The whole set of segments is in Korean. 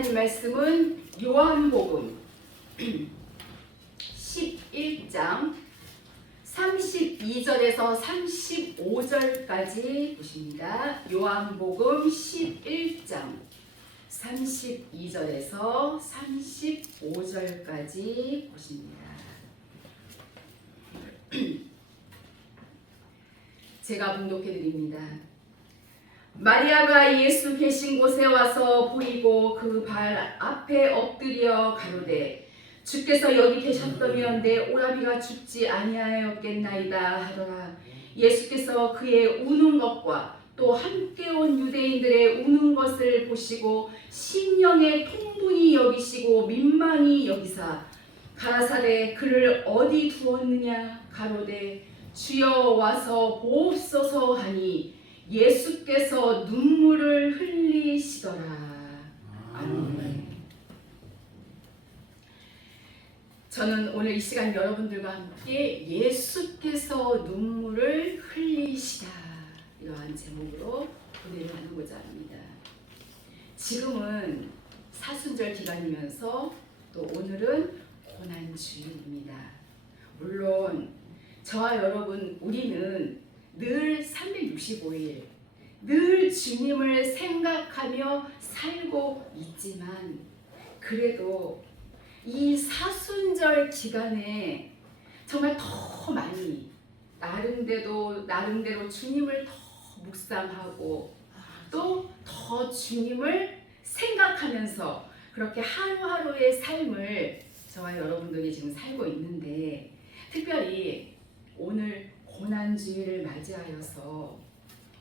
하나님 말씀은 요한복음 11장 32절에서 35절까지 보십니다. 요한복음 11장 32절에서 35절까지 보십니다. 제가 봉독해 드립니다. 마리아가 예수 계신 곳에 와서 보이고 그 발 앞에 엎드려 가로되 주께서 여기 계셨다면 내 오라비가 죽지 아니하였겠나이다 하더라. 예수께서 그의 우는 것과 또 함께 온 유대인들의 우는 것을 보시고 심령의 통분이 여기시고 민망히 여기사 가라사대 그를 어디 두었느냐 가로되 주여 와서 보옵소서 하니 예수께서 눈물을 흘리시더라. 아멘. 저는 오늘 이 시간 여러분들과 함께 예수께서 눈물을 흘리시다 이러한 제목으로 은혜를 나누고자 합니다. 지금은 사순절 기간이면서 또 오늘은 고난주일입니다. 물론 저와 여러분 우리는 늘 365일 늘 주님을 생각하며 살고 있지만 그래도 이 사순절 기간에 정말 더 많이 나름대로 주님을 더 묵상하고 또 더 주님을 생각하면서 그렇게 하루하루의 삶을 저와 여러분들이 지금 살고 있는데 특별히 오늘 고난주일을 맞이하여서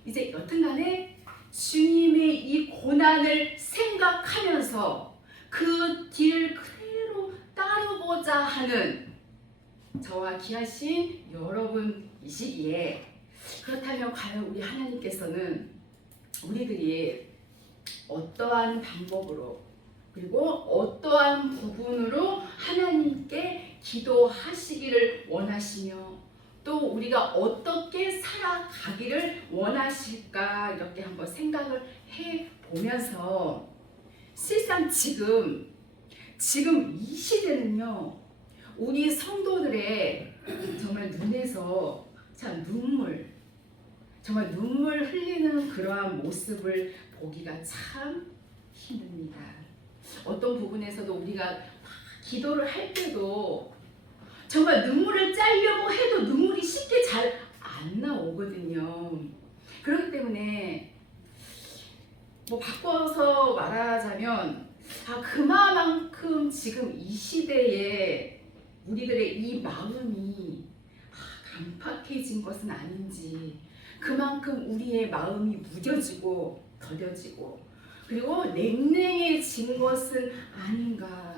이제 여튼간에 주님의 이 고난을 생각하면서 그 길을 그대로 따르고자 하는 저와 귀하신 여러분이시기에 그렇다면 과연 우리 하나님께서는 우리들이 어떠한 방법으로 그리고 어떠한 부분으로 하나님께 기도하시기를 원하시며 또 우리가 어떻게 살아가기를 원하실까 이렇게 한번 생각을 해보면서 실상 지금 이 시대는요 우리 성도들의 정말 눈에서 참 정말 눈물 흘리는 그러한 모습을 보기가 참 힘듭니다. 어떤 부분에서도 우리가 기도를 할 때도 정말 눈물을 짜려고 해도 눈물이 쉽게 잘 안 나오거든요. 그렇기 때문에 바꿔서 말하자면 그만큼 지금 이 시대에 우리들의 이 마음이 강팍해진 것은 아닌지 그만큼 우리의 마음이 무뎌지고 더뎌지고 그리고 냉랭해진 것은 아닌가.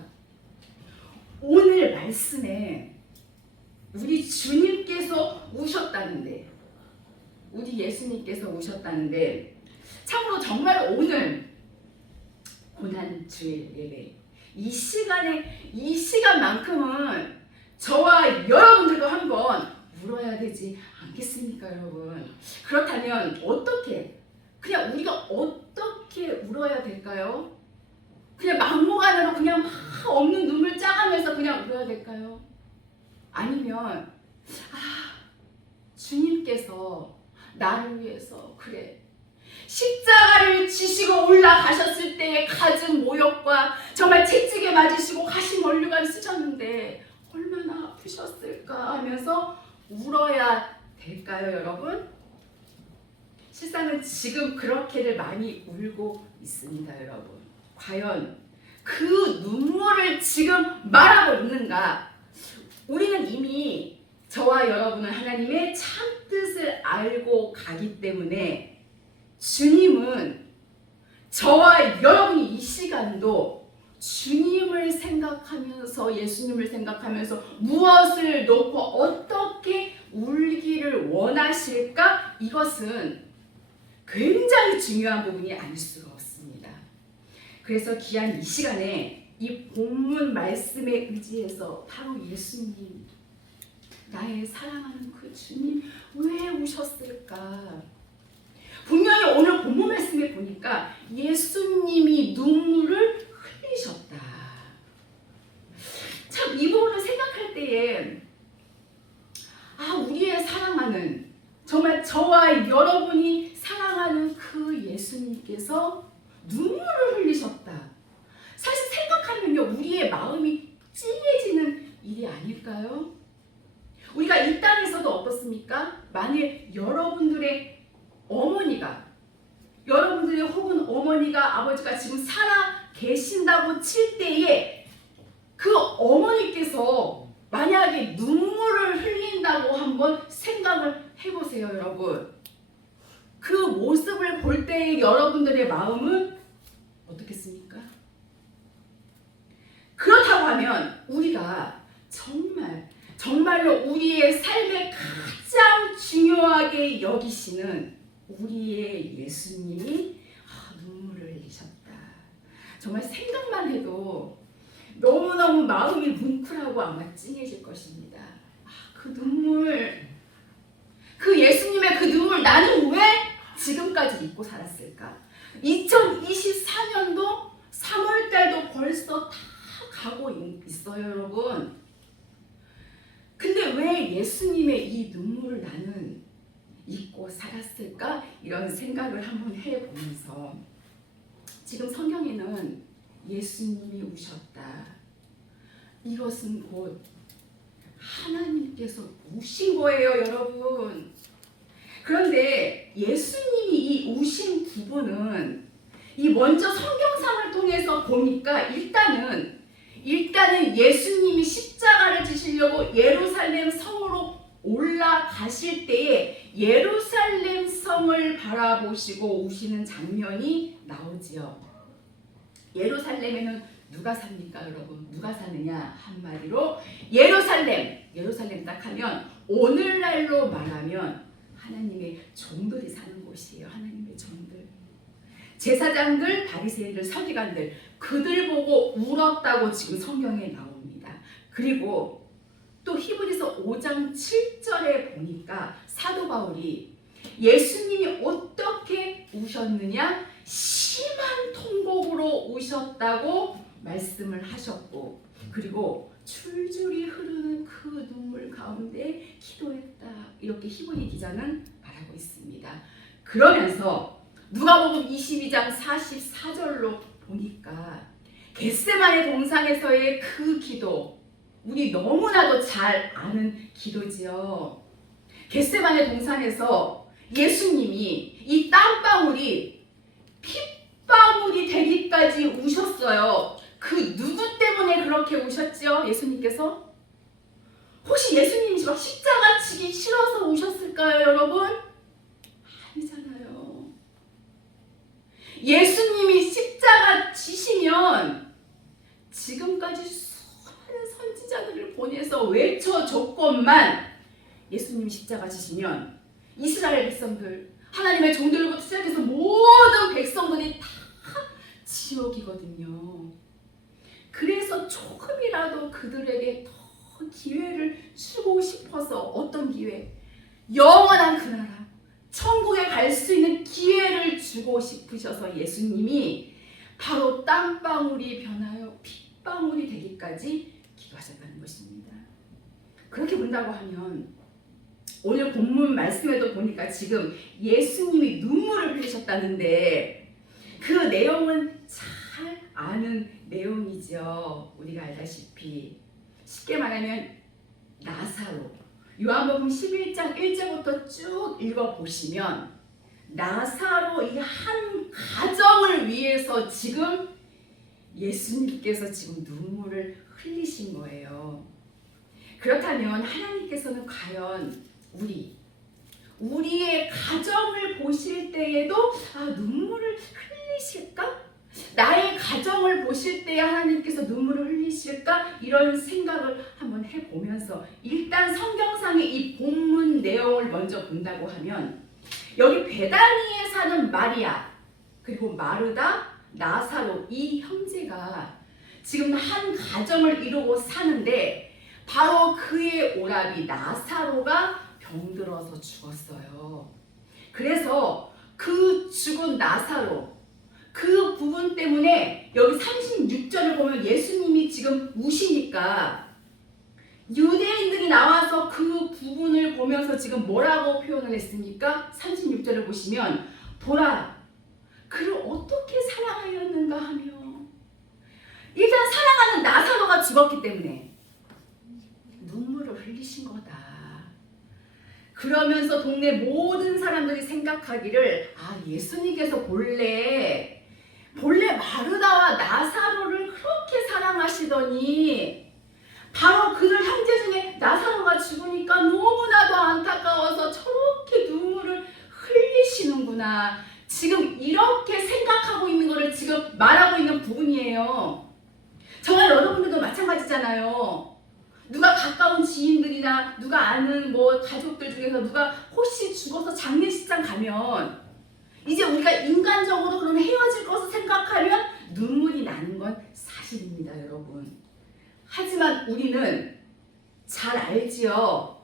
오늘 말씀에 우리 주님께서 우셨다는데 우리 예수님께서 우셨다는데 참으로 정말 오늘 고난주일 예배 이 시간만큼은 저와 여러분들과 한번 울어야 되지 않겠습니까 여러분? 그렇다면 그냥 우리가 어떻게 울어야 될까요? 그냥 막무가내로 그냥 없는 눈물 짜가면서 그냥 울어야 될까요? 아니면 주님께서 나를 위해서 십자가를 지시고 올라가셨을 때의 가진 모욕과 정말 채찍에 맞으시고 가시 멀류관 쓰셨는데 얼마나 아프셨을까 하면서 울어야 될까요 여러분? 실상은 지금 그렇게들 많이 울고 있습니다 여러분. 과연 그 눈물을 지금 말하고 있는가? 우리는 이미 저와 여러분은 하나님의 참뜻을 알고 가기 때문에 주님은 저와 여러분이 이 시간도 주님을 생각하면서 예수님을 생각하면서 무엇을 놓고 어떻게 울기를 원하실까? 이것은 굉장히 중요한 부분이 아닐 수가 없습니다. 그래서 귀한 이 시간에 이 본문 말씀에 의지해서 바로 예수님 나의 사랑하는 그 주님 왜 우셨을까? 분명히 오늘 본문 말씀에 보니까 예수님이 눈물을 그러니까 저와 여러분이 사랑하는 그 예수님께서 눈물을 흘리셨다. 사실 생각하면요, 우리의 마음이 찡해지는 일이 아닐까요? 우리가 이 땅에서도 어떻습니까? 만일 여러분들의 어머니가, 여러분들의 혹은 어머니가, 아버지가 지금 살아 계신다고 칠 때에 그 어머니께서 만약에 눈물을 흘린다고 한번 생각을 해보세요, 여러분. 그 모습을 볼 때의 여러분들의 마음은 어떻겠습니까? 그렇다고 하면 우리가 정말로 우리의 삶에 가장 중요하게 여기시는 우리의 예수님이 눈물을 흘리셨다. 정말 생각만 해도 너무너무 마음이 뭉클하고 아마 찡해질 것입니다. 그 눈물, 그 예수님의 그 눈물, 나는 왜 지금까지 잊고 살았을까? 2024년도 3월달도 벌써 다 가고 있어요, 여러분. 근데 왜 예수님의 이 눈물을 나는 잊고 살았을까? 이런 생각을 한번 해보면서 지금 성경에는 예수님이 우셨다. 이것은 곧 하나님께서 우신 거예요, 여러분. 그런데 예수님이 이 우신 부분은 이 먼저 성경상을 통해서 보니까 일단은 예수님이 십자가를 지시려고 예루살렘 성으로 올라가실 때에 예루살렘 성을 바라보시고 우시는 장면이 나오지요. 예루살렘에는 누가 삽니까, 여러분? 누가 사느냐? 한마디로 예루살렘 딱 하면 오늘날로 말하면 하나님의 종들이 사는 곳이에요. 하나님의 종들. 제사장들, 바리새인들, 서기관들, 그들 보고 울었다고 지금 성경에 나옵니다. 그리고 또 히브리서 5장 7절에 보니까 사도 바울이 예수님이 어떻게 우셨느냐? 심한 통곡으로 우셨다고 말씀을 하셨고, 그리고 줄줄이 흐르는 그 눈물 가운데 기도했다. 이렇게 히브리 기자는 말하고 있습니다. 그러면서 누가복음 22장 44절로 보니까 겟세마네 동산에서의 그 기도, 우리 너무나도 잘 아는 기도지요. 겟세마네 동산에서 예수님이 이 땀방울이 핏방울이 되기까지 우셨어요. 그 누구 때문에 그렇게 우셨지요? 예수님께서? 혹시 예수님이 막 십자가 지기 싫어서 우셨을까요, 여러분? 아니잖아요. 예수님이 십자가 지시면 지금까지 수많은 선지자들을 보내서 외쳐줬건만 예수님이 십자가 지시면 이스라엘 백성들, 하나님의 종들부터 시작해서 모든 백성들이 다 지옥이거든요. 그래서 조금이라도 그들에게 더 기회를 주고 싶어서, 어떤 기회? 영원한 그 나라, 천국에 갈 수 있는 기회를 주고 싶으셔서 예수님이 바로 땀방울이 변하여 핏방울이 되기까지 기도하셨다는 것입니다. 그렇게 본다고 하면 오늘 본문 말씀에도 보니까 지금 예수님이 눈물을 흘리셨다는데 그 내용은 잘 아는 내용이죠. 우리가 알다시피 쉽게 말하면 나사로, 요한복음 11장 1절부터 쭉 읽어보시면 나사로 이 한 가정을 위해서 지금 예수님께서 지금 눈물을 흘리신 거예요. 그렇다면 하나님께서는 과연 우리의 가정을 보실 때에도 눈물을 흘리실까? 나의 가정을 보실 때 하나님께서 눈물을 흘리실까? 이런 생각을 한번 해보면서 일단 성경상의 이 본문 내용을 먼저 본다고 하면 여기 베다니에 사는 마리아, 그리고 마르다, 나사로, 이 형제가 지금 한 가정을 이루고 사는데 바로 그의 오라비 나사로가 병들어서 죽었어요. 그래서 그 죽은 나사로, 그 부분 때문에 여기 36절을 보면 예수님이 지금 우시니까 유대인들이 나와서 그 부분을 그를 보면서 지금 뭐라고 표현을 했습니까? 36절을 보시면 보라 그를 어떻게 사랑하였는가 하며 일단 사랑하는 나사로가 죽었기 때문에 눈물을 흘리신 거다. 그러면서 동네 모든 사람들이 생각하기를 예수님께서 본래 마르다와 나사로를 그렇게 사랑하시더니 바로 그들 형제 중에 나사로가 죽으니까 너무나도 안타까워서 저렇게 눈물을 흘리시는구나. 지금 이렇게 생각하고 있는 거를 지금 말하고 있는 부분이에요. 저와 여러분들도 마찬가지잖아요. 누가 가까운 지인들이나 누가 아는 가족들 중에서 누가 혹시 죽어서 장례식장 가면 이제 우리가 인간적으로 그런 헤어질 것을 생각하면 눈물이 나는 건 사실입니다, 여러분. 하지만 우리는 잘 알지요.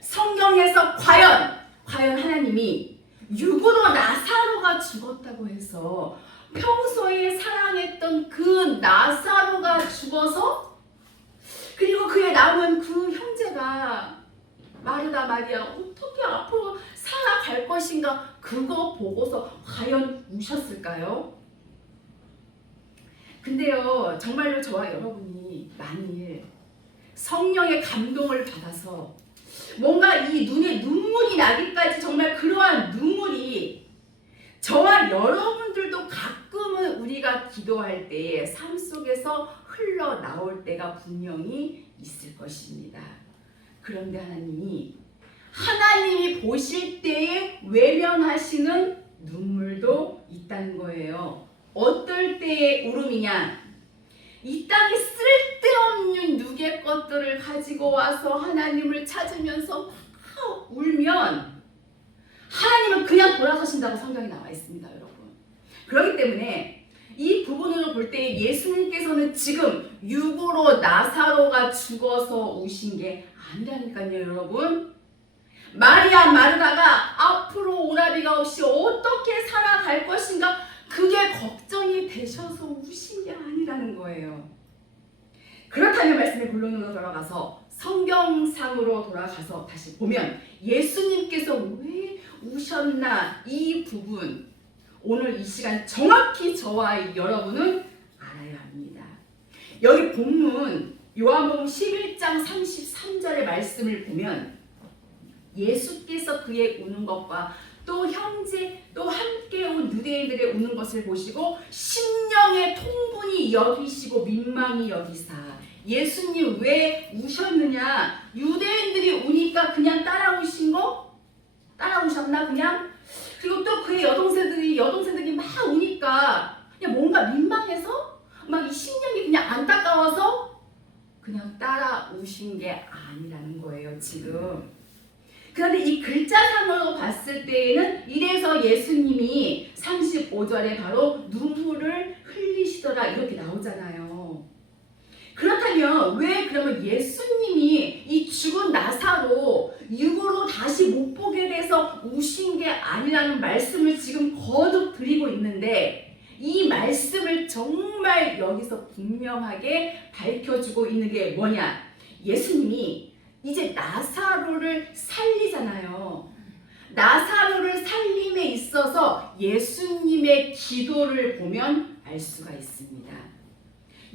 성경에서 과연 하나님이 육으로 나사로가 죽었다고 해서 평소에 사랑했던 그 나사로가 죽어서 그리고 그의 남은 그 형제가 마르다 마리아 어떻게 앞으로 살아갈 것인가 그거 보고서 과연 우셨을까요? 근데요 정말로 저와 여러분이 만일 성령의 감동을 받아서 뭔가 이 눈에 눈물이 나기까지 정말 그러한 눈물이 저와 여러분들도 가끔은 우리가 기도할 때에 삶 속에서 흘러나올 때가 분명히 있을 것입니다. 그런데 하나님이 보실 때에 외면하시는 눈물도 있다는 거예요. 어떨 때의 울음이냐? 이 땅에 쓸데없는 누게 것들을 가지고 와서 하나님을 찾으면서 막 울면 하나님은 그냥 돌아서신다고 성경에 나와 있습니다, 여러분. 그렇기 때문에 이 부분으로 볼 때 예수님께서는 지금 육으로 나사로가 죽어서 우신 게 아니라니까요, 여러분. 마리아 마르다가 앞으로 오라비가 없이 어떻게 살아갈 것인가 그게 걱정이 되셔서 우신 게 아니라는 거예요. 그렇다면 말씀의 본론으로 돌아가서 성경상으로 돌아가서 다시 보면 예수님께서 왜 우셨나 이 부분 오늘 이 시간 정확히 저와 여러분은 알아야 합니다. 여기 본문 요한복음 11장 33절의 말씀을 보면 예수께서 그의 우는 것과 또 형제 또 함께 온 유대인들의 우는 것을 보시고 심령의 통분이 여기시고 민망히 여기사. 예수님 왜 우셨느냐? 유대인들이 우니까 그냥 따라우셨나 그냥? 그리고 또 그의 여동생들이 막 우니까 그냥 뭔가 민망해서 막 이 심령이 그냥 안타까워서 그냥 따라우신 게 아니라는 거예요, 지금. 그런데 이 글자상으로 봤을 때에는 이래서 예수님이 35절에 바로 눈물을 흘리시더라 이렇게 나오잖아요. 그렇다면 왜 그러면 예수님이 이 죽은 나사로 육으로 다시 못 보게 돼서 우신 게 아니라는 말씀을 지금 거듭 드리고 있는데 이 말씀을 정말 여기서 분명하게 밝혀주고 있는 게 뭐냐? 예수님이 이제 나사로를 살리잖아요. 나사로를 살림에 있어서 예수님의 기도를 보면 알 수가 있습니다.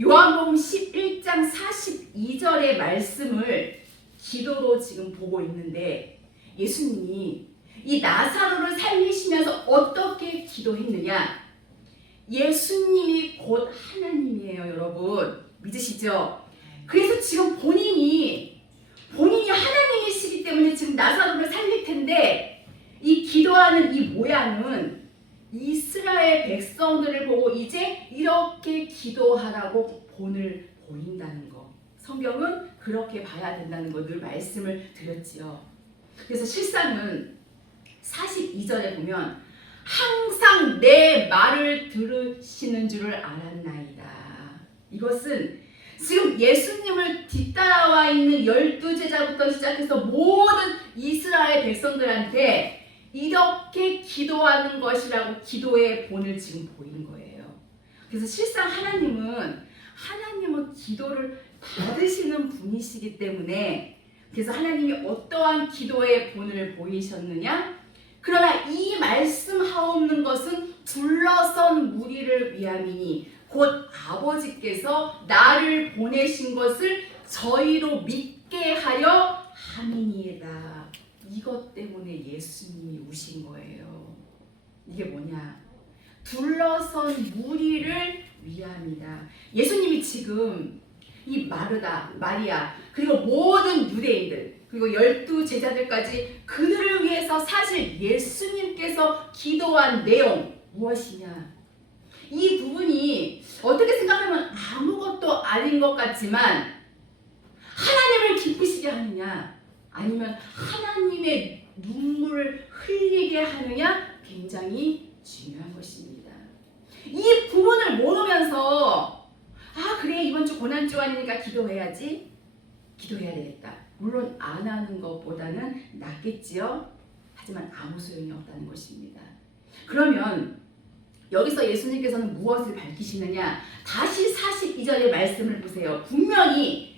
요한복음 11장 42절의 말씀을 기도로 지금 보고 있는데 예수님이 이 나사로를 살리시면서 어떻게 기도했느냐? 예수님이 곧 하나님이에요, 여러분. 믿으시죠? 그래서 지금 본인이 하나님이시기 때문에 지금 나사로를 살릴 텐데 이 기도하는 이 모양은 이스라엘 백성들을 보고 이제 이렇게 기도하라고 본을 보인다는 거. 성경은 그렇게 봐야 된다는 거 늘 말씀을 드렸지요. 그래서 실상은 42절에 보면 항상 내 말을 들으시는 줄을 알았나이다. 이것은 지금 예수님을 뒤따라와 있는 12제자부터 시작해서 모든 이스라엘 백성들한테 이렇게 기도하는 것이라고 기도의 본을 지금 보이는 거예요. 그래서 실상 하나님은 기도를 받으시는 분이시기 때문에 그래서 하나님이 어떠한 기도의 본을 보이셨느냐? 그러나 이 말씀하옵는 것은 둘러선 무리를 위함이니 곧 아버지께서 나를 보내신 것을 저희로 믿게 하려 함이니이다. 이것 때문에 예수님이 우신 거예요. 이게 뭐냐? 둘러선 무리를 위함이다. 예수님이 지금 이 마르다, 마리아, 그리고 모든 유대인들, 그리고 12 제자들까지 그들을 위해서 사실 예수님께서 기도한 내용 무엇이냐? 이 부분이 어떻게 생각하면 아무것도 아닌 것 같지만 하나님을 기쁘시게 하느냐, 아니면 하나님의 눈물을 흘리게 하느냐, 굉장히 중요한 것입니다. 이 부분을 모르면서 그래, 이번 주 고난주 아니니까 기도해야지, 기도해야 되겠다. 물론 안 하는 것보다는 낫겠지요. 하지만 아무 소용이 없다는 것입니다. 그러면 여기서 예수님께서는 무엇을 밝히시느냐? 다시 42절의 말씀을 보세요. 분명히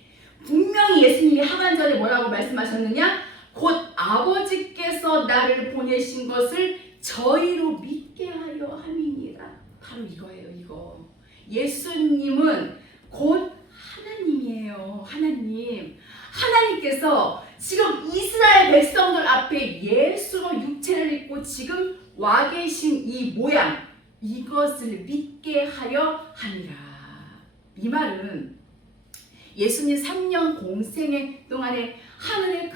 예수님이 하반절에 뭐라고 말씀하셨느냐? 곧 아버지께서 나를 보내신 것을 저희로 믿게 하려 함이니라. 바로 이거예요. 이거. 예수님은 곧 하나님이에요. 하나님께서 지금 이스라엘 백성들 앞에 예수로 육체를 입고 지금 와 계신 이 모양, 이것을 믿게 하려 함이라. 이 말은 예수님 3년 공생의 동안에 하늘의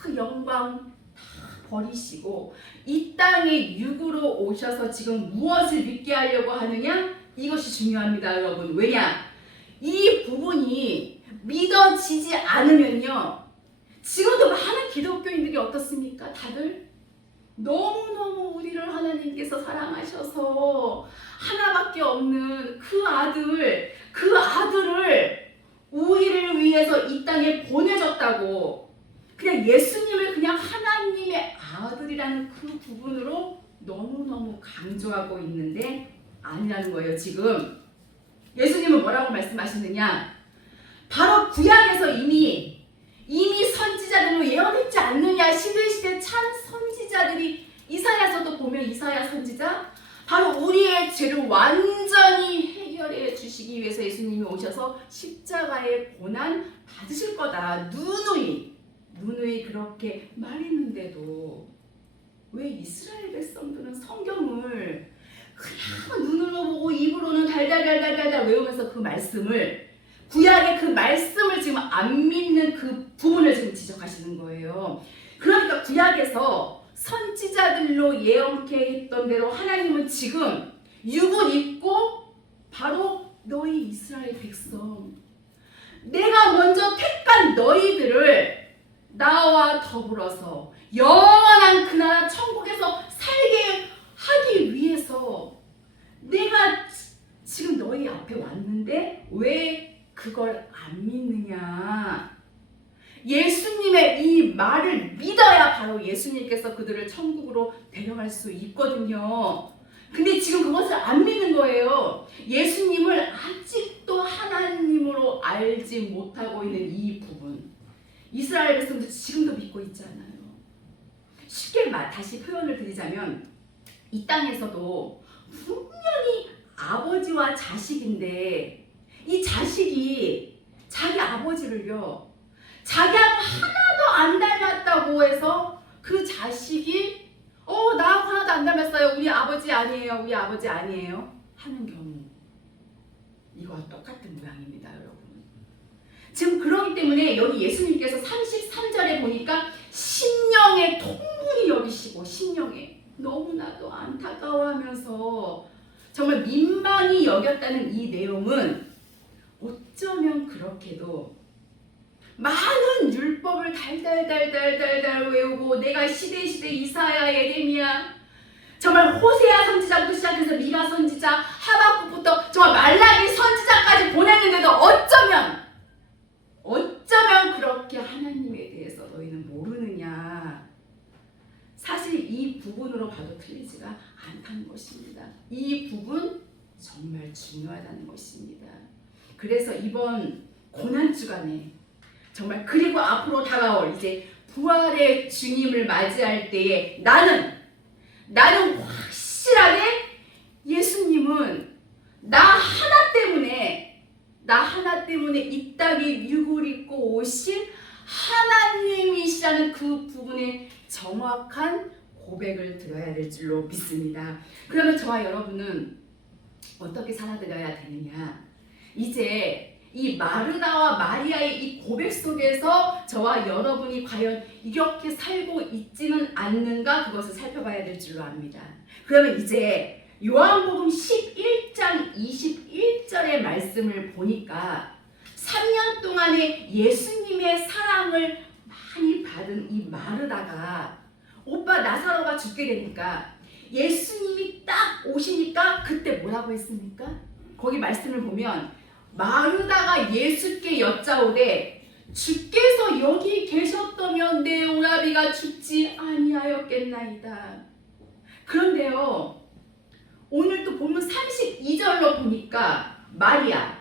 그 영광 다 버리시고 이 땅에 육으로 오셔서 지금 무엇을 믿게 하려고 하느냐? 이것이 중요합니다, 여러분. 왜냐? 이 부분이 믿어지지 않으면요, 지금도 많은 기독교인들이 어떻습니까? 다들 너무너무 우리를 하나님께서 사랑하셔서 하나밖에 없는 그 아들을 우리를 위해서 이 땅에 보내줬다고, 그냥 예수님을 그냥 하나님의 아들이라는 그 부분으로 너무너무 강조하고 있는데 아니라는 거예요. 지금 예수님은 뭐라고 말씀하시느냐? 바로 구약에서 이미 선지자들로 예언했지 않느냐? 시대시대 참 선지자들이, 이사야서도 보면 이사야 선지자, 바로 우리의 죄를 완전히 해결해 주시기 위해서 예수님이 오셔서 십자가의 고난 받으실 거다. 누누이 그렇게 말했는데도 왜 이스라엘 백성들은 성경을 그냥 눈으로 보고 입으로는 달달달달달 외우면서 그 말씀을, 구약의 그 말씀을 지금 안 믿는 그 부분을 지금 지적하시는 거예요. 그러니까 구약에서 선지자들로 예언케 했던 대로 하나님은 지금 육을 입고 바로 너희 이스라엘 백성, 내가 먼저 택한 너희들을 나와 더불어서 영원한 그 나라 천국에서 살게 하기 위해서 내가 지금 너희 앞에 왔는데 왜 그걸 안 믿느냐? 예수님의 이 말을 믿어야 바로 예수님께서 그들을 천국으로 데려갈 수 있거든요. 근데 지금 그것을 안 믿는 거예요. 예수님을 아직도 하나님으로 알지 못하고 있는 이 부분, 이스라엘 백성도 지금도 믿고 있지 않아요. 쉽게 다시 표현을 드리자면 이 땅에서도 분명히 아버지와 자식인데 이 자식이 자기 아버지를요, 자기하고 하나도 안 닮았다고 해서 그 자식이 나하고 하나도 안 닮았어요, 우리 아버지 아니에요, 우리 아버지 아니에요 하는 경우, 이거와 똑같은 모양입니다, 여러분. 지금 그러기 때문에 여기 예수님께서 33절에 보니까 심령의 통분히 여기시고, 심령에 너무나도 안타까워하면서 정말 민망히 여겼다는 이 내용은 어쩌면 그렇게도 많은 율법을 달달달달달달 외우고, 내가 시대 이사야, 예레미야, 정말 호세아 선지자부터 시작해서 미가 선지자, 하박국부터 정말 말라기 선지자까지 보냈는데도 어쩌면 그렇게 하나님에 대해서 너희는 모르느냐? 사실 이 부분으로 봐도 틀리지가 않다는 것입니다. 이 부분 정말 중요하다는 것입니다. 그래서 이번 고난주간에 정말 그리고 앞으로 다가올 이제 부활의 주님을 맞이할 때에 나는 확실하게 예수님은 나 하나 때문에 이 땅에 육을 입고 오신 하나님이시라는 그 부분에 정확한 고백을 드려야 될 줄로 믿습니다. 그러면 저와 여러분은 어떻게 살아드려야 되느냐? 이제 이 마르다와 마리아의 이 고백 속에서 저와 여러분이 과연 이렇게 살고 있지는 않는가, 그것을 살펴봐야 될 줄로 압니다. 그러면 이제 요한복음 11장 21절의 말씀을 보니까 3년 동안에 예수님의 사랑을 많이 받은 이 마르다가 오빠 나사로가 죽게 되니까 예수님이 딱 오시니까 그때 뭐라고 했습니까? 거기 말씀을 보면 마르다가 예수께 여짜오되 주께서 여기 계셨다면 내 오라비가 죽지 아니하였겠나이다. 그런데요, 오늘 또 보면 32절로 보니까 마리아,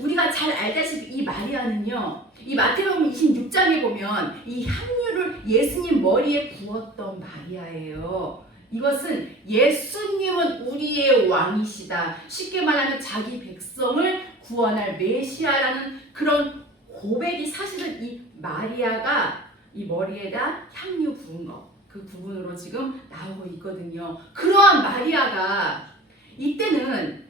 우리가 잘 알다시피 이 마리아는요, 이 마태복음 26장에 보면 이 향유를 예수님 머리에 부었던 마리아예요. 이것은 예수님은 우리의 왕이시다, 쉽게 말하면 자기 백성을 구원할 메시아라는 그런 고백이 사실은 이 마리아가 이 머리에다 향유 부은 거, 그 부분으로 지금 나오고 있거든요. 그러한 마리아가 이때는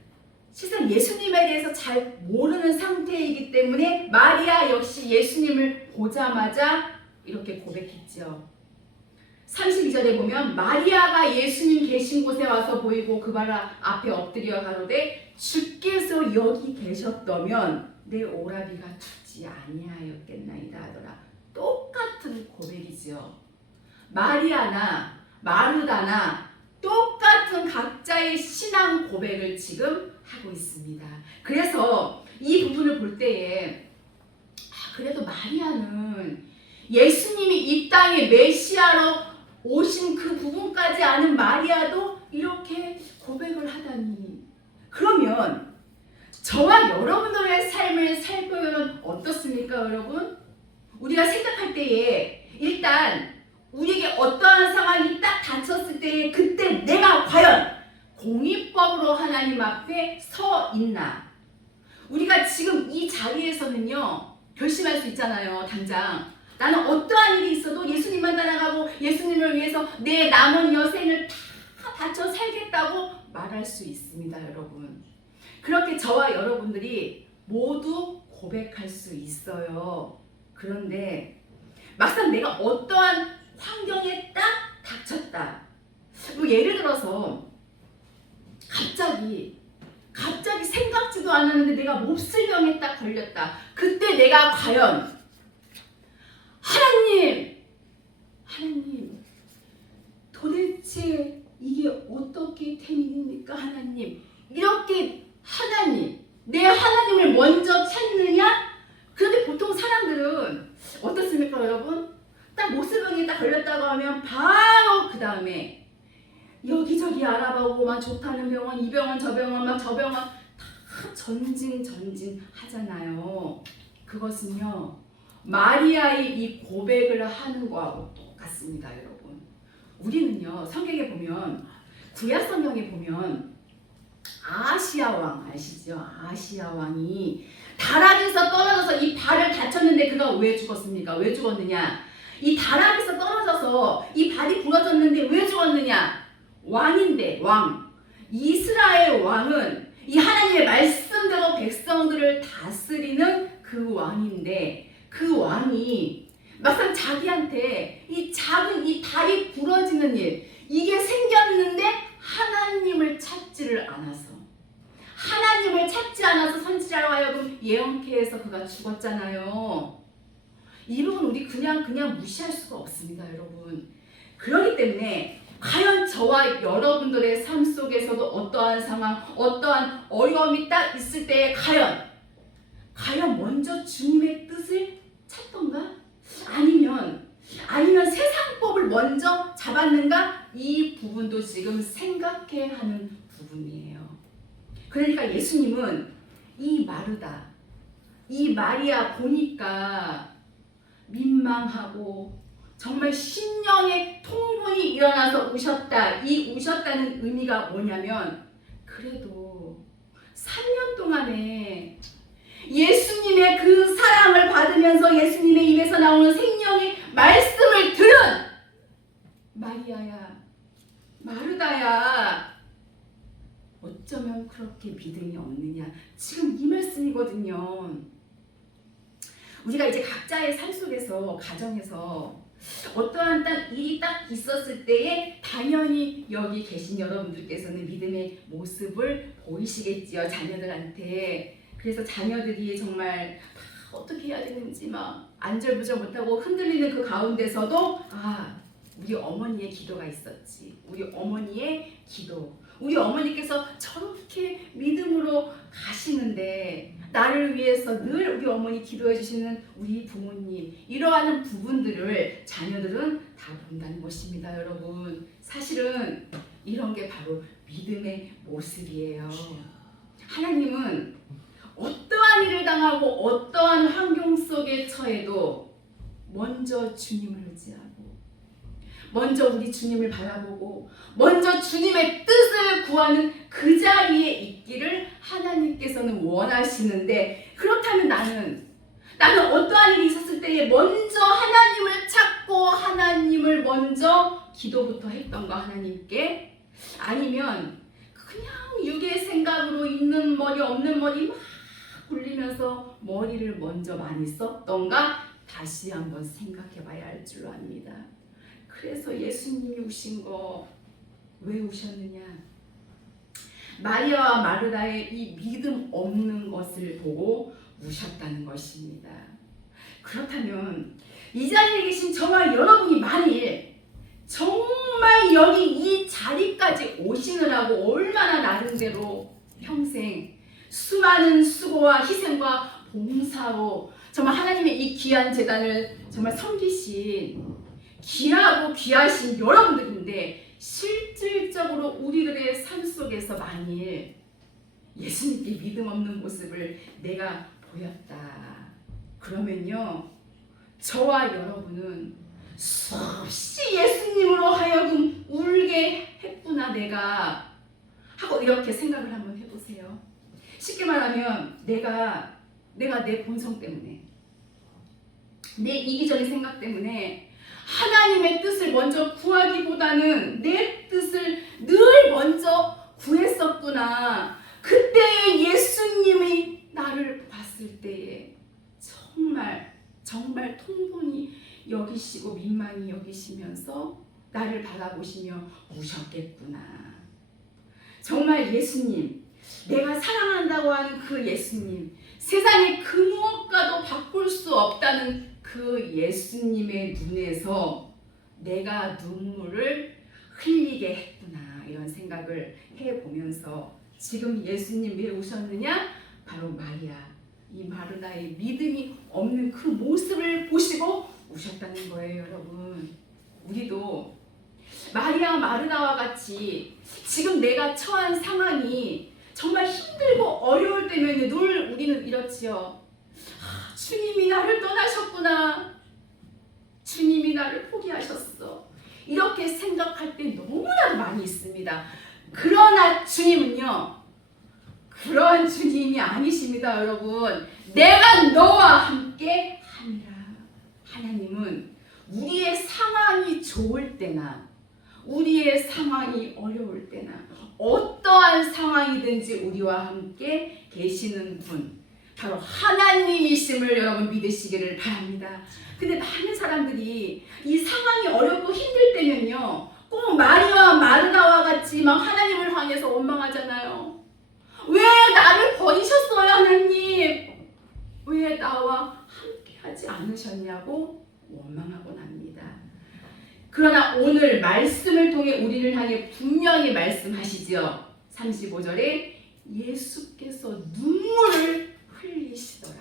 실상 예수님에 대해서 잘 모르는 상태이기 때문에 마리아 역시 예수님을 보자마자 이렇게 고백했죠. 32절에 보면 마리아가 예수님 계신 곳에 와서 보이고 그 발 앞에 엎드려 가로되 주께서 여기 계셨다면 내 오라비가 죽지 아니하였겠나이다 하더라. 똑같은 고백이죠. 마리아나 마르다나 똑같은 각자의 신앙 고백을 지금 하고 있습니다. 그래서 이 부분을 볼 때에 그래도 마리아는 예수님이 이 땅에 메시아로 오신 그 부분까지 아는 마리아도 이렇게 고백을 하다니, 그러면 저와 여러분들의 삶을 살펴보면 어떻습니까, 여러분? 우리가 생각할 때에 일단 우리에게 어떠한 상황이 딱 닥쳤을 때 그때 내가 과연 공의법으로 하나님 앞에 서 있나? 우리가 지금 이 자리에서는요, 결심할 수 있잖아요. 당장 나는 어떠한 일이 있어도 예수님만 따라가고 예수님을 위해서 내 남은 여생을 다 바쳐 살겠다고 말할 수 있습니다, 여러분. 그렇게 저와 여러분들이 모두 고백할 수 있어요. 그런데 막상 내가 어떠한 환경에 딱 닥쳤다. 뭐 예를 들어서 갑자기 생각지도 않았는데 내가 몹쓸 병에 딱 걸렸다. 그때 내가 과연 하나님 도대체 이게 어떻게 된 일입니까, 하나님? 이렇게 내 하나님을 먼저 찾느냐? 그런데 보통 사람들은 어떻습니까, 여러분? 딱 몹쓸병에 딱 걸렸다고 하면 바로 그 다음에 여기저기 알아보고 막 좋다는 병원, 이 병원, 저 병원, 막 저 병원 다 전진 하잖아요. 그것은요, 마리아의 이 고백을 하는 거하고 똑같습니다, 여러분. 우리는요, 성경에 보면, 구약 성경에 보면 아시아 왕 아시죠? 아시아 왕이 다락에서 떨어져서 이 발을 다쳤는데 그가 왜 죽었습니까? 왜 죽었느냐? 이 다락에서 떨어져서 이 발이 부러졌는데 왜 죽었느냐? 왕인데, 왕. 이스라엘 왕은 이 하나님의 말씀대로 백성들을 다스리는 그 왕인데, 그 왕이 막상 자기한테 이 작은 이 다리 부러지는 일, 이게 생겼는데 하나님을 찾지를 않아서, 선지자로 하여금 예언케 해서 그가 죽었잖아요. 이 부분 우리 그냥 무시할 수가 없습니다, 여러분. 그렇기 때문에 과연 저와 여러분들의 삶 속에서도 어떠한 상황, 어떠한 어려움이 딱 있을 때에 과연 먼저 주님의 뜻을 찾던가? 아니면 세상법을 먼저 잡았는가? 이 부분도 지금 생각해야 하는 부분이에요. 그러니까 예수님은 이 마르다, 이 마리아 보니까 민망하고 정말 심령의 통분이 일어나서 우셨다. 이 우셨다는 의미가 뭐냐면 그래도 3년 동안에 예수님의 그 사랑을 받으면서 예수님의 입에서 나오는 생명의 말씀을 들은 마리아야, 마르다야, 어쩌면 그렇게 믿음이 없느냐. 지금 이 말씀이거든요. 우리가 이제 각자의 삶 속에서, 가정에서 어떠한 일이 딱 있었을 때에 당연히 여기 계신 여러분들께서는 믿음의 모습을 보이시겠지요, 자녀들한테. 그래서 자녀들이 정말 어떻게 해야 되는지 막 안절부절 못하고 흔들리는 그 가운데서도 우리 어머니의 기도가 있었지. 우리 어머니의 기도. 우리 어머니께서 저렇게 믿음으로 가시는데 나를 위해서 늘 우리 어머니 기도해 주시는 우리 부모님, 이러한 부분들을 자녀들은 다 본다는 것입니다. 여러분, 사실은 이런 게 바로 믿음의 모습이에요. 하나님은 어떠한 일을 당하고 어떠한 환경 속에 처해도 먼저 주님을 의지하고 먼저 우리 주님을 바라보고 먼저 주님의 뜻을 구하는 그 자리에 있기를 하나님께서는 원하시는데, 그렇다면 나는 어떠한 일이 있었을 때에 먼저 하나님을 찾고 하나님을 먼저 기도부터 했던가 하나님께? 아니면 그냥 육의 생각으로 있는 머리 없는 머리 막 굴리면서 머리를 먼저 많이 썼던가? 다시 한번 생각해 봐야 할 줄로 압니다. 그래서 예수님이 우신 거 왜 우셨느냐? 마리아와 마르다의 이 믿음 없는 것을 보고 우셨다는 것입니다. 그렇다면 이 자리에 계신 저와 여러분이 만일 정말 여기 이 자리까지 오시느라고 얼마나 나름대로 평생 수많은 수고와 희생과 봉사로 정말 하나님의 이 귀한 재단을 정말 섬기신 귀하고 귀하신 여러분들인데, 실질적으로 우리들의 삶 속에서 만일 예수님께 믿음 없는 모습을 내가 보였다, 그러면요, 저와 여러분은 수없이 예수님으로 하여금 울게 했구나 내가 하고 이렇게 생각을 한번 해보세요. 쉽게 말하면 내가 내 본성 때문에, 내 이기적인 생각 때문에 하나님의 뜻을 먼저 구하기보다는 내 뜻을 늘 먼저 구했었구나. 그때의 예수님이 나를 봤을 때에 정말 통분히 여기시고 민망히 여기시면서 나를 바라보시며 우셨겠구나. 정말 예수님, 내가 사랑한다고 하는 그 예수님, 세상의 그 무엇과도 바꿀 수 없다는 그 예수님의 눈에서 내가 눈물을 흘리게 했구나, 이런 생각을 해보면서 지금 예수님 왜 우셨느냐? 바로 마리아, 이 마르다의 믿음이 없는 그 모습을 보시고 우셨다는 거예요. 여러분, 우리도 마리아 마르다와 같이 지금 내가 처한 상황이 정말 힘들고 어려울 때면 늘 우리는 이렇지요. 주님이 나를 떠나셨구나. 주님이 나를 포기하셨어. 이렇게 생각할 때 너무나도 많이 있습니다. 그러나 주님은요, 그러한 주님이 아니십니다. 여러분, 내가 너와 함께 하리라. 하나님은 우리의 상황이 좋을 때나 우리의 상황이 어려울 때나 어떠한 상황이든지 우리와 함께 계시는 분, 바로 하나님이심을 여러분 믿으시기를 바랍니다. 근데 많은 사람들이 이 상황이 어렵고 힘들 때면요, 꼭 마리아와 마르다와 같이 막 하나님을 향해서 원망하잖아요. 왜 나를 버리셨어요, 하나님? 왜 나와 함께 하지 않으셨냐고 원망하곤 합니다. 그러나 오늘 말씀을 통해 우리를 향해 분명히 말씀하시죠. 35절에 예수께서 눈물을 흘리시더라.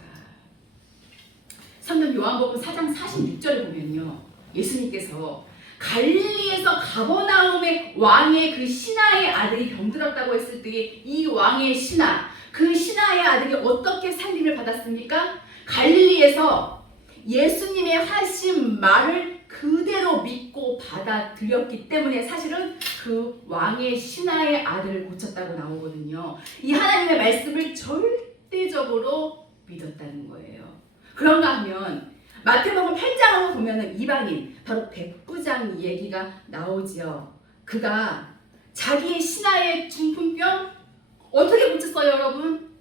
성경 요한복음 4장 46절을 보면요, 예수님께서 갈릴리에서 가버나움의 왕의 그 신하의 아들이 병들었다고 했을 때에 이 왕의 신하, 그 신하의 아들이 어떻게 살림을 받았습니까? 갈릴리에서 예수님의 하신 말을 그대로 믿고 받아들였기 때문에 사실은 그 왕의 신하의 아들을 고쳤다고 나오거든요. 이 하나님의 말씀을 절대적으로 믿었다는 거예요. 그런가 하면 마태복음 8장을 보면은 이방인 바로 백부장 얘기가 나오지요. 그가 자기의 신하의 중풍병 어떻게 고쳤어요, 여러분?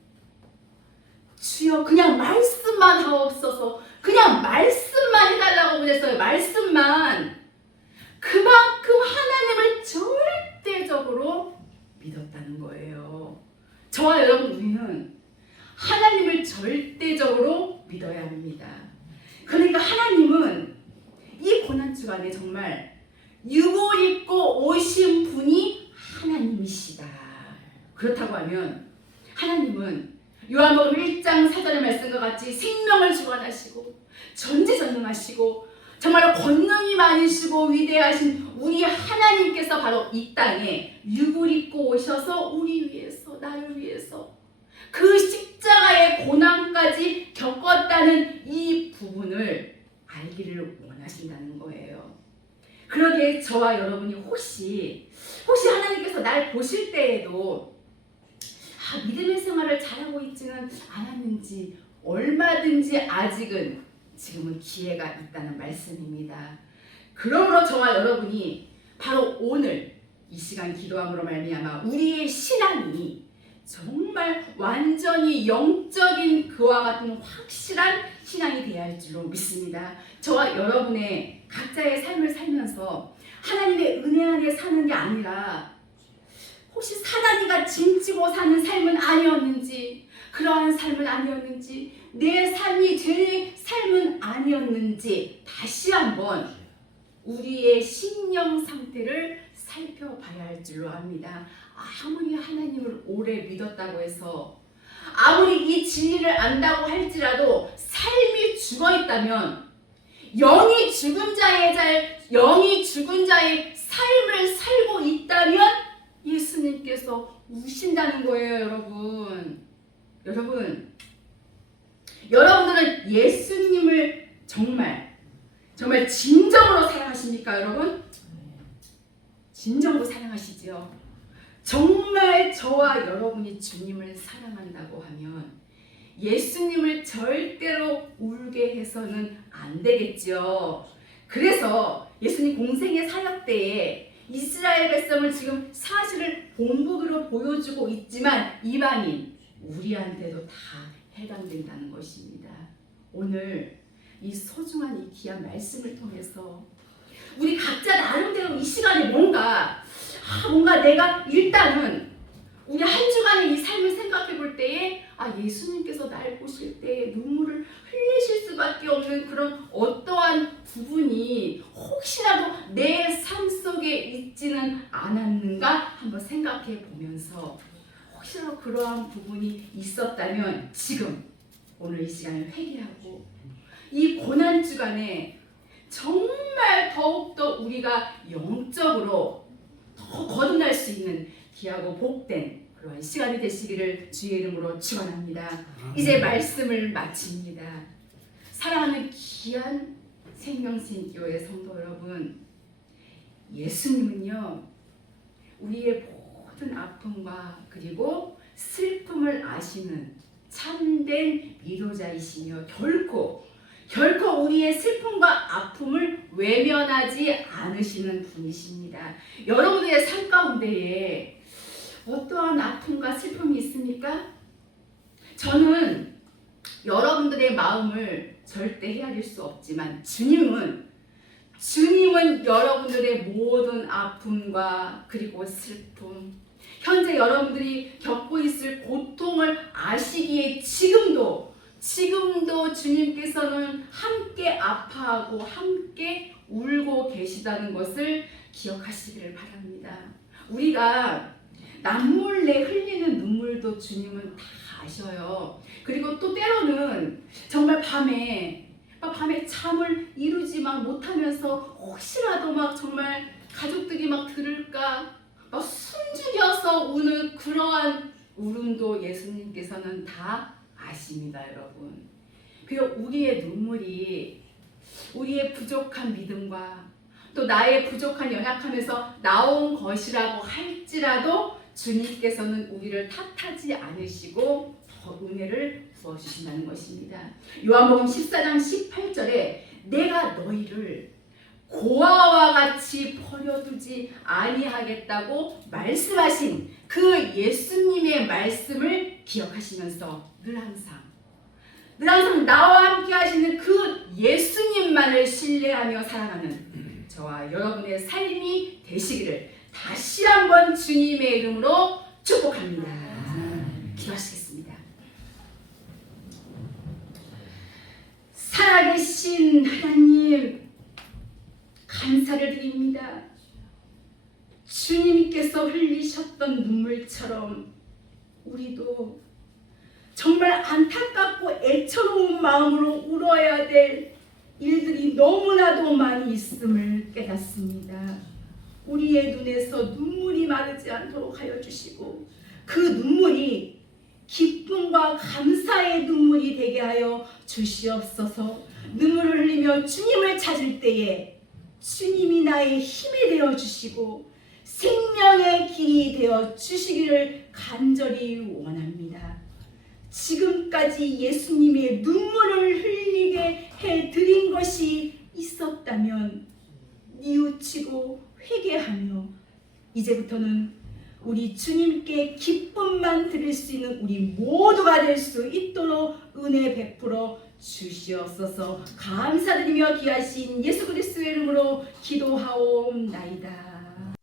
주여 그냥 말씀만 하옵소서. 그냥 말씀만 해달라고 보냈어요. 말씀만. 그만큼 하나님을 절대적으로 믿었다는 거예요. 저와 여러분, 우리는 하나님을 절대적으로 믿어야 합니다. 그러니까 하나님은 이 고난주간에 정말 유골 입고 오신 분이 하나님이시다. 그렇다고 하면 하나님은 요한복음 1장 4절의 말씀과 같이 생명을 주관하시고 전지전능하시고 정말 권능이 많으시고 위대하신 우리 하나님께서 바로 이 땅에 유골 입고 오셔서 우리 위해서, 나를 위해서 그 십자가의 고난까지 겪었다는 이 부분을 알기를 원하신다는 거예요. 그러기에 저와 여러분이 혹시 하나님께서 날 보실 때에도 믿음의 생활을 잘하고 있지는 않았는지 얼마든지 아직은 지금은 기회가 있다는 말씀입니다. 그러므로 저와 여러분이 바로 오늘 이 시간 기도함으로 말미암아 우리의 신앙이 정말 완전히 영적인 그와 같은 확실한 신앙이 되어야 할 줄로 믿습니다. 저와 여러분의 각자의 삶을 살면서 하나님의 은혜 안에 사는 게 아니라 혹시 사다리가 짐지고 사는 삶은 아니었는지, 그러한 삶은 아니었는지, 내 삶이 제 삶은 아니었는지 다시 한번 우리의 심령 상태를 살펴봐야 할 줄로 압니다. 아무리 하나님을 오래 믿었다고 해서, 아무리 이 진리를 안다고 할지라도 삶이 죽어있다면, 영이 죽은 자의 삶을 살고 있다면 예수님께서 우신다는 거예요, 여러분. 여러분들은 예수님을 정말 진정으로 사랑하십니까, 여러분? 진정으로 사랑하시지요. 정말 저와 여러분이 주님을 사랑한다고 하면 예수님을 절대로 울게 해서는 안 되겠죠. 그래서 예수님 공생의 사역 때에 이스라엘 백성을 지금 사실을 본보기로 보여주고 있지만 이방인 우리한테도 다 해당된다는 것입니다. 오늘 이 소중한 이 귀한 말씀을 통해서 우리 각자 나름대로 이 시간에 뭔가 내가 일단은 우리 한 주간의 이 삶을 생각해 볼 때에 예수님께서 날 보실 때 눈물을 흘리실 수밖에 없는 그런 어떠한 부분이 혹시라도 내 삶 속에 있지는 않았는가 한번 생각해 보면서 혹시라도 그러한 부분이 있었다면 지금 오늘 이 시간을 회개하고 이 고난주간에 정말 더욱더 우리가 영적으로 더 거듭날 수 있는 귀하고 복된 그러한 시간이 되시기를 주의 이름으로 축원합니다. 이제 말씀을 마칩니다. 사랑하는 귀한 생명신교회 성도 여러분, 예수님은요 우리의 모든 아픔과 그리고 슬픔을 아시는 참된 위로자이시며 결코 우리의 슬픔과 아픔을 외면하지 않으시는 분이십니다. 여러분의 삶 가운데에 어떠한 아픔과 슬픔이 있습니까? 저는 여러분들의 마음을 절대 헤아릴 수 없지만 주님은 여러분들의 모든 아픔과 그리고 슬픔, 현재 여러분들이 겪고 있을 고통을 아시기에 지금도 주님께서는 함께 아파하고 함께 울고 계시다는 것을 기억하시기를 바랍니다. 우리가 남몰래 흘리는 눈물도 주님은 다 아셔요. 그리고 또 때로는 정말 밤에 잠을 이루지 못하면서 혹시라도 정말 가족들이 들을까 숨죽여서 우는 그러한 울음도 예수님께서는 다 아십니다, 여러분. 비록 우리의 눈물이 우리의 부족한 믿음과 또 나의 부족한 연약함에서 나온 것이라고 할지라도 주님께서는 우리를 탓하지 않으시고 더 은혜를 부어주신다는 것입니다. 요한복음 14장 18절에 내가 너희를 고아와 같이 버려두지 아니하겠다고 말씀하신 그 예수님의 말씀을 기억하시면서 늘 항상 나와 함께 하시는 그 예수님만을 신뢰하며 살아가는 저와 여러분의 삶이 되시기를 다시 한번 주님의 이름으로 축복합니다. 기도하시겠습니다. 살아계신 하나님, 감사를 드립니다. 주님께서 흘리셨던 눈물처럼 우리도 정말 안타깝고 애처로운 마음으로 울어야 될 일들이 너무나도 많이 있음을 깨닫습니다. 우리의 눈에서 눈물이 마르지 않도록 하여 주시고 그 눈물이 기쁨과 감사의 눈물이 되게 하여 주시옵소서. 눈물을 흘리며 주님을 찾을 때에 주님이 나의 힘이 되어 주시고 생명의 길이 되어 주시기를 간절히 원합니다. 지금까지 예수님의 눈물을 흘리게 해드린 것이 있었다면 뉘우치고 회개하며 이제부터는 우리 주님께 기쁨만 드릴 수 있는 우리 모두가 될 수 있도록 은혜 베풀어 주시옵소서. 감사드리며 귀하신 예수 그리스도의 이름으로 기도하옵나이다.